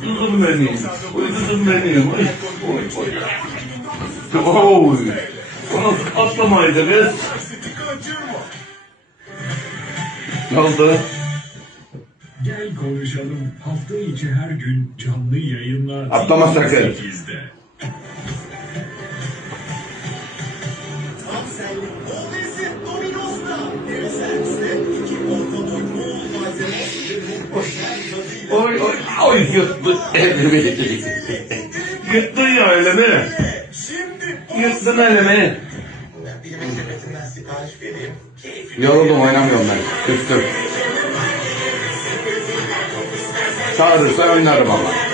Kızım benim. Oy kızım benim. Oy. Oy. Oy. Onu atlamaydı kız. Ne oldu? Gel konuşalım. Hafta içi her gün canlı yayınlar. Atlama sakın. 8'de. Oy oy oy yuttu elimi. Yuttun ya elimi. Yuttun elimi. Yoruldum, oynamıyorum ben. Küstüm. Çağırırsa oynarım ama.